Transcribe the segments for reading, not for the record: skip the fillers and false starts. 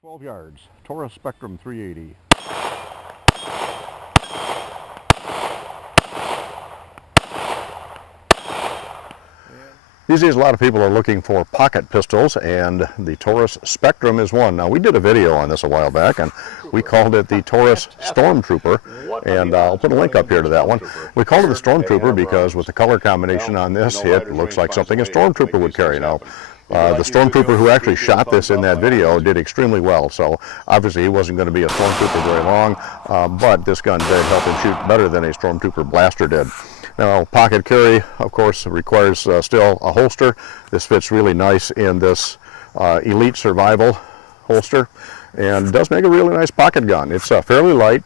12 yards, Taurus Spectrum 380. These days a lot of people are looking for pocket pistols, and the Taurus Spectrum is one. Now, we did a video on this a while back, and we called it the Taurus Stormtrooper, and I'll put a link up here to that one. We called it the Stormtrooper because with the color combination on this, it looks like something a Stormtrooper would carry. Now, the Stormtrooper who actually shot this in that video did extremely well, so obviously he wasn't going to be a Stormtrooper very long, but this gun did help him shoot better than a Stormtrooper blaster did. Now, pocket carry, of course, requires still a holster. This fits really nice in this Elite Survival holster, and does make a really nice pocket gun. It's fairly light,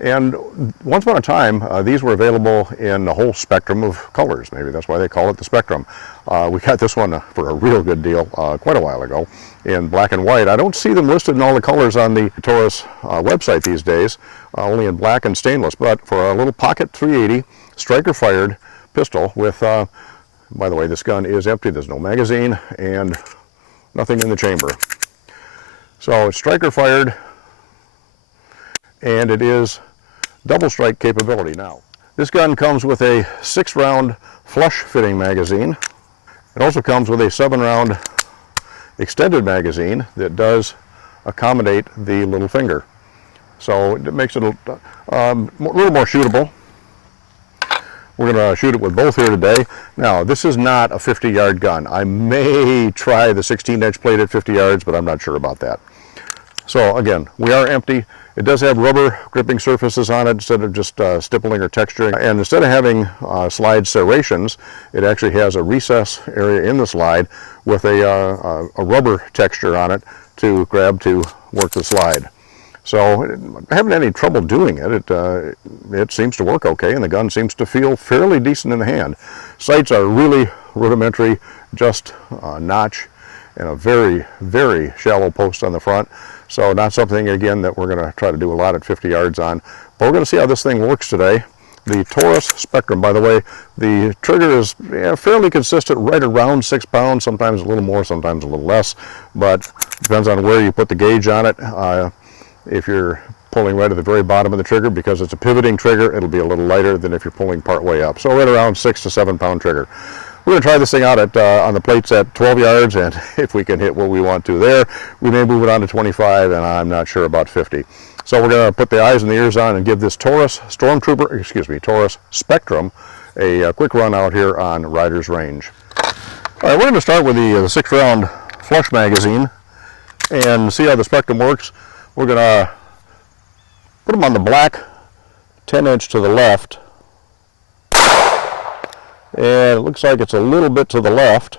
and once upon a time, these were available in a whole spectrum of colors. Maybe that's why they call it the Spectrum. We got this one for a real good deal quite a while ago in black and white. I don't see them listed in all the colors on the Taurus website these days, only in black and stainless, but for a little pocket 380, striker fired pistol with, by the way, this gun is empty. There's no magazine and nothing in the chamber. So it's striker fired, and it is double strike capability. Now, this gun comes with a 6-round flush fitting magazine. It also comes with a 7-round extended magazine that does accommodate the little finger. So it makes it a little more shootable. We're going to shoot it with both here today. Now, this is not a 50-yard gun. I may try the 16-inch plate at 50 yards, but I'm not sure about that. So again, we are empty. It does have rubber gripping surfaces on it instead of just stippling or texturing. And instead of having slide serrations, it actually has a recess area in the slide with a rubber texture on it to grab to work the slide. So I haven't had any trouble doing it. It seems to work okay, and the gun seems to feel fairly decent in the hand. Sights are really rudimentary, just a notch and a very, very shallow post on the front. So not something, again, that we're going to try to do a lot at 50 yards on. But we're going to see how this thing works today. The Taurus Spectrum, by the way, the trigger is fairly consistent, right around 6 pounds, sometimes a little more, sometimes a little less, but depends on where you put the gauge on it. If you're pulling right at the very bottom of the trigger, because it's a pivoting trigger, it'll be a little lighter than if you're pulling part way up. So right around 6 to 7 pound trigger. We're going to try this thing out on the plates at 12 yards, and if we can hit what we want to there, we may move it on to 25, and I'm not sure about 50. So we're going to put the eyes and the ears on and give this Taurus Spectrum a quick run out here on Riders Range. All right, we're going to start with the 6-round flush magazine and see how the Spectrum works. We're going to put them on the black 10-inch to the left, and it looks like it's a little bit to the left.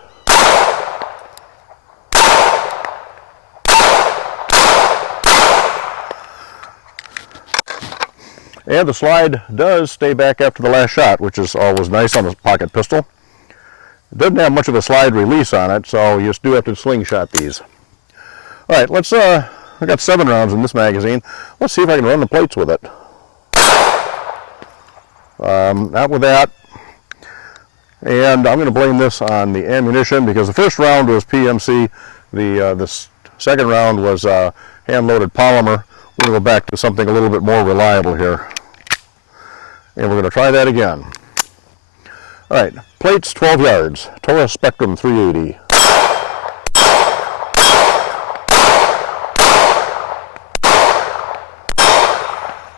And the slide does stay back after the last shot, which is always nice on a pocket pistol. It doesn't have much of a slide release on it, so you just do have to slingshot these. All right, let's I got 7 rounds in this magazine. Let's see if I can run the plates with it. Not with that. And I'm going to blame this on the ammunition, because the first round was PMC. The second round was hand-loaded polymer. We're going to go back to something a little bit more reliable here. And we're going to try that again. All right, plates 12 yards, Taurus Spectrum 380.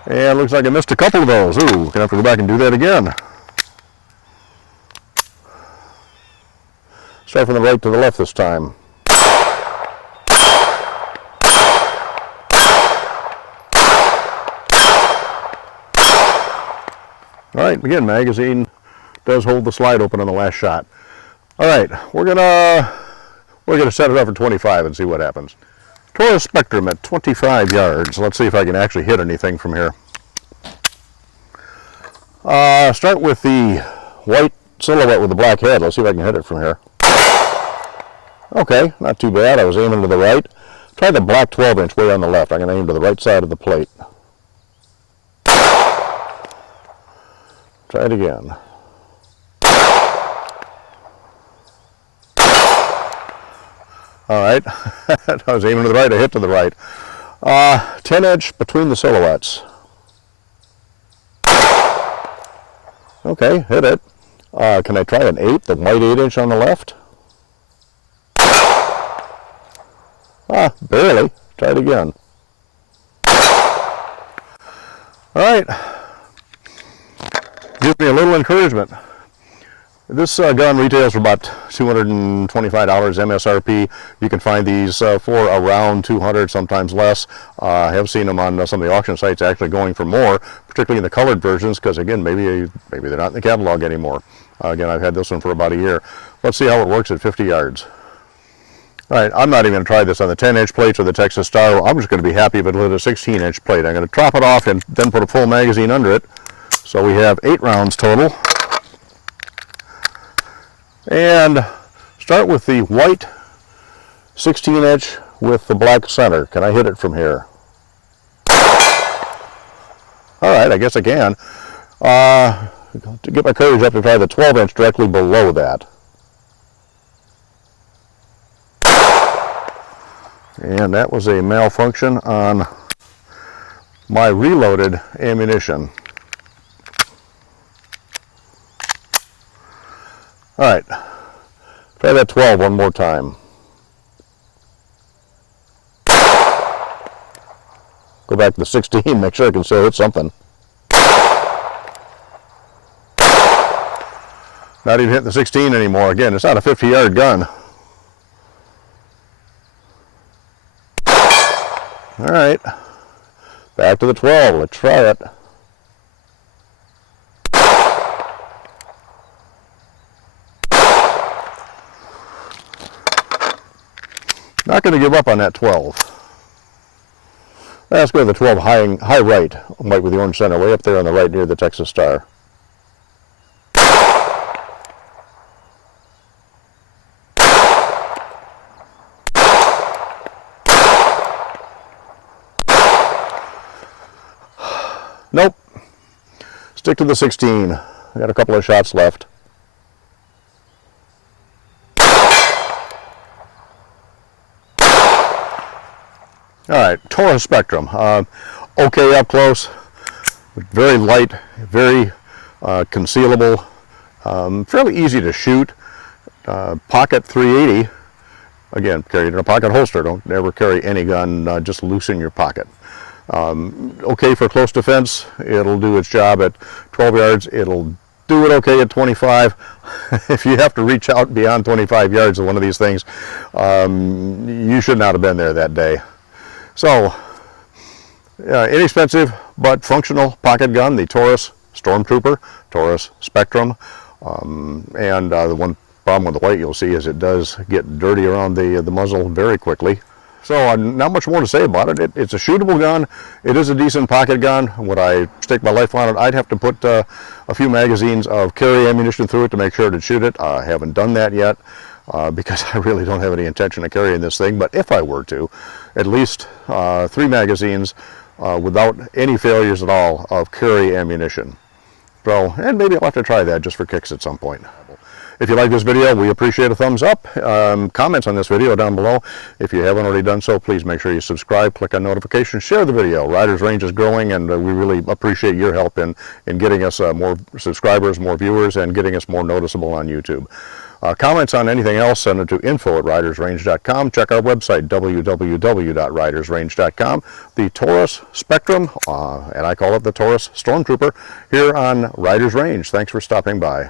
And looks like I missed a couple of those. Ooh, gonna have to go back and do that again. Start from the right to the left this time. All right, again, magazine does hold the slide open on the last shot. All right, we're gonna set it up for 25 and see what happens. Taurus Spectrum at 25 yards. Let's see if I can actually hit anything from here. Start with the white silhouette with the black head. Let's see if I can hit it from here. Okay, not too bad. I was aiming to the right. Try the black 12-inch way on the left. I'm going to aim to the right side of the plate. Try it again. All right, I was aiming to the right, I hit to the right. 10 inch between the silhouettes. Okay, hit it. Can I try an 8, the white 8 inch on the left? Barely. Try it again. All right, gives me a little encouragement. This gun retails for about $225 MSRP. You can find these for around $200, sometimes less. I have seen them on some of the auction sites actually going for more, particularly in the colored versions, because again, maybe they're not in the catalog anymore. Again, I've had this one for about a year. Let's see how it works at 50 yards. All right, I'm not even going to try this on the 10-inch plates or the Texas Star. I'm just going to be happy if it'll hit a 16-inch plate. I'm going to top it off and then put a full magazine under it. So we have 8 rounds total. And start with the white 16-inch with the black center. Can I hit it from here? All right, I guess I can. To get my courage up to try the 12-inch directly below that. And that was a malfunction on my reloaded ammunition. All right, try that 12 one more time. Go back to the 16, make sure I can still hit something. Not even hitting the 16 anymore. Again, it's not a 50-yard gun. All right, back to the 12, let's try it. Not going to give up on that 12. Let's go to the 12 high right, white with the orange center, way up there on the right near the Texas Star. Nope. Stick to the 16. I got a couple of shots left. All right, Taurus Spectrum. Okay up close, very light, very concealable, fairly easy to shoot. Pocket 380. Again, carry it in a pocket holster. Don't ever carry any gun just loose in your pocket. Okay for close defense. It'll do its job at 12 yards. It'll do it okay at 25. If you have to reach out beyond 25 yards of one of these things, you should not have been there that day. So, inexpensive but functional pocket gun, the Taurus Stormtrooper, Taurus Spectrum. And the one problem with the white you'll see is it does get dirty around the muzzle very quickly. So not much more to say about it. It's a shootable gun. It is a decent pocket gun. Would I stake my life on it? I'd have to put a few magazines of carry ammunition through it to make sure to shoot it. I haven't done that yet because I really don't have any intention of carrying this thing. But if I were to, at least 3 magazines without any failures at all of carry ammunition. So, and maybe I'll have to try that just for kicks at some point. If you like this video, we appreciate a thumbs up. Comments on this video down below. If you haven't already done so, please make sure you subscribe, click on notifications, share the video. Riders Range is growing, and we really appreciate your help in getting us more subscribers, more viewers, and getting us more noticeable on YouTube. Comments on anything else, send it to info@ridersrange.com. Check our website, www.ridersrange.com. The Taurus Spectrum, and I call it the Taurus Stormtrooper, here on Riders Range. Thanks for stopping by.